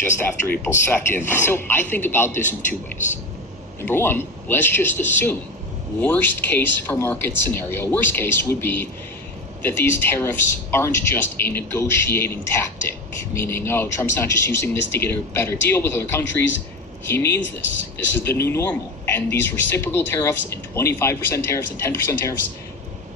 just after April 2nd. So I think about this in two ways. Number one, let's just assume worst case for market scenario. Worst case would be that these tariffs aren't just a negotiating tactic, meaning, Trump's not just using this to get a better deal with other countries. He means this. This is the new normal. And these reciprocal tariffs and 25% tariffs and 10% tariffs,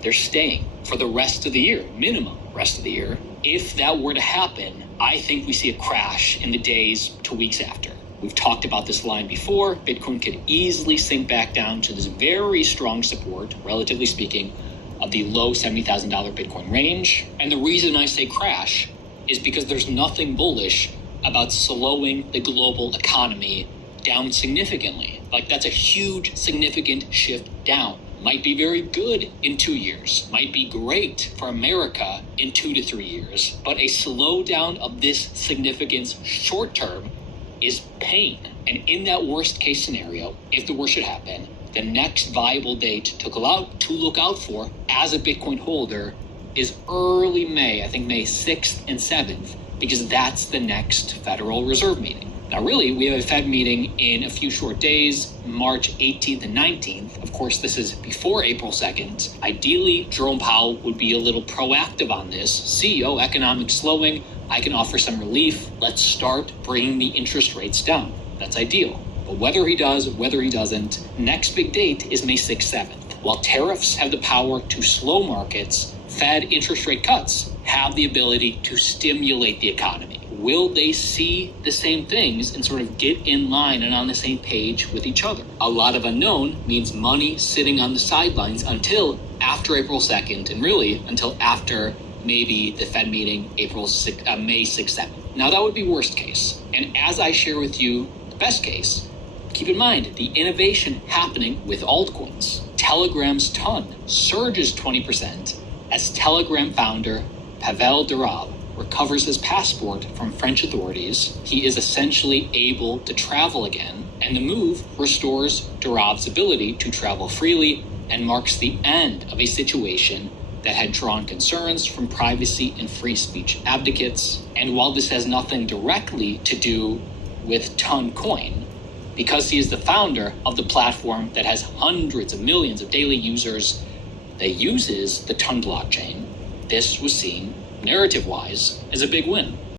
they're staying for the rest of the year, minimum rest of the year. If that were to happen, I think we see a crash in the days to weeks after. We've talked about this line before. Bitcoin could easily sink back down to this very strong support, relatively speaking, of the low $70,000 Bitcoin range. And the reason I say crash is because there's nothing bullish about slowing the global economy down significantly. Like, that's a huge, significant shift down. Might be very good in 2 years, might be great for America in 2 to 3 years, but a slowdown of this significance short term is pain. And in that worst case scenario, if the worst should happen, the next viable date to look out for as a Bitcoin holder is early May, I think May 6th and 7th, because that's the next Federal Reserve meeting. Now, really, we have a Fed meeting in a few short days, March 18th and 19th. Of course, this is before April 2nd. Ideally, Jerome Powell would be a little proactive on this. CEO, economic slowing, I can offer some relief. Let's start bringing the interest rates down. That's ideal. But whether he does, whether he doesn't, next big date is May 6th, 7th. While tariffs have the power to slow markets, Fed interest rate cuts have the ability to stimulate the economy. Will they see the same things and sort of get in line and on the same page with each other? A lot of unknown means money sitting on the sidelines until after April 2nd, and really until after maybe the Fed meeting May 6th, 7th. Now, that would be worst case. And as I share with you the best case, keep in mind the innovation happening with altcoins. Telegram's ton surges 20% as Telegram founder Pavel Durov recovers his passport from French authorities. He is essentially able to travel again, and the move restores Durov's ability to travel freely and marks the end of a situation that had drawn concerns from privacy and free speech advocates. And while this has nothing directly to do with Ton Coin, because he is the founder of the platform that has hundreds of millions of daily users that uses the Ton blockchain, this was seen, narrative-wise, as a big win.